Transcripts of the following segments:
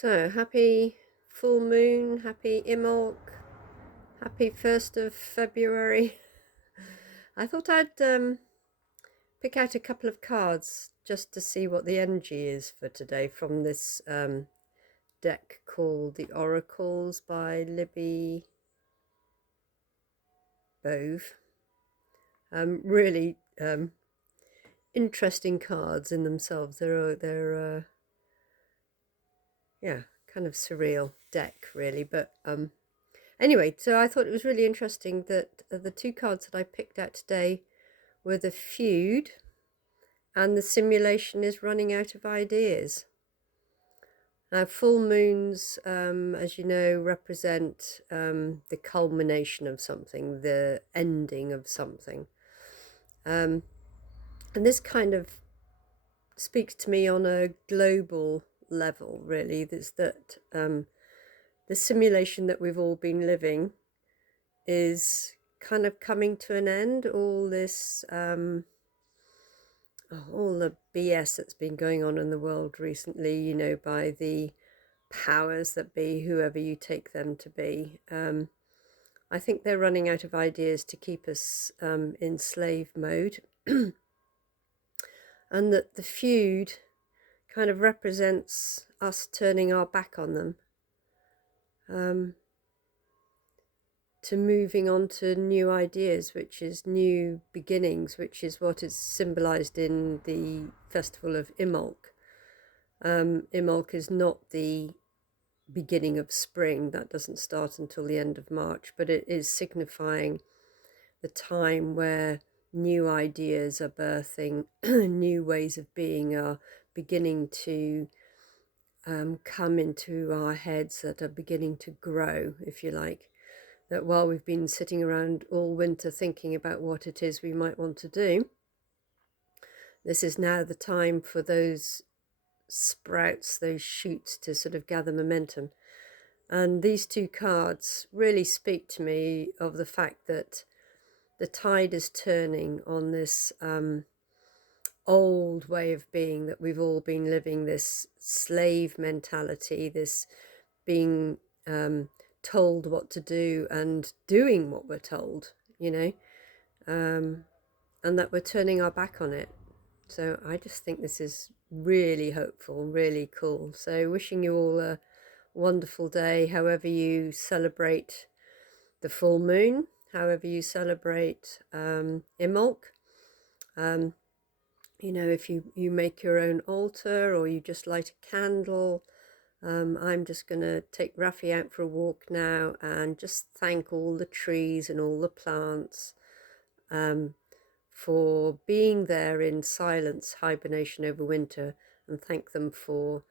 So, happy full moon, happy Imbolc, happy 1st of February. I thought I'd pick out a couple of cards just to see what the energy is for today from this deck called The Oracles by Libby Bove. Really interesting cards in themselves. They're yeah, kind of surreal deck really, but anyway, so I thought it was really interesting that the two cards that I picked out today were the feud and the simulation is running out of ideas. Now, full moons, as you know, represent the culmination of something, the ending of something. And this kind of speaks to me on a global level, really. That's that the simulation that we've all been living is kind of coming to an end. All this, all the BS that's been going on in the world recently, you know, by the powers that be, whoever you take them to be. I think they're running out of ideas to keep us in slave mode. And that the feud kind of represents us turning our back on them. To moving on to new ideas, which is new beginnings, which is what is symbolized in the festival of Imbolc. Imbolc is not the beginning of spring, that doesn't start until the end of March, but it is signifying the time where new ideas are birthing, new ways of being are beginning to come into our heads, that are beginning to grow, if you like. That while we've been sitting around all winter thinking about what it is we might want to do, this is now the time for those sprouts, those shoots to sort of gather momentum. And these two cards really speak to me of the fact that the tide is turning on this old way of being that we've all been living, this slave mentality, this being told what to do and doing what we're told, you know, and that we're turning our back on it. So I just think this is really hopeful, really cool. So wishing you all a wonderful day, however you celebrate the full moon, however you celebrate Imbolc. You know, if you make your own altar or you just light a candle. I'm just going to take Rafi out for a walk now and just thank all the trees and all the plants for being there in silence, hibernation over winter, and thank them for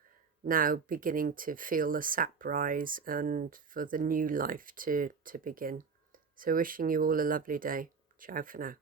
now beginning to feel the sap rise and for the new life to begin. So wishing you all a lovely day. Ciao for now.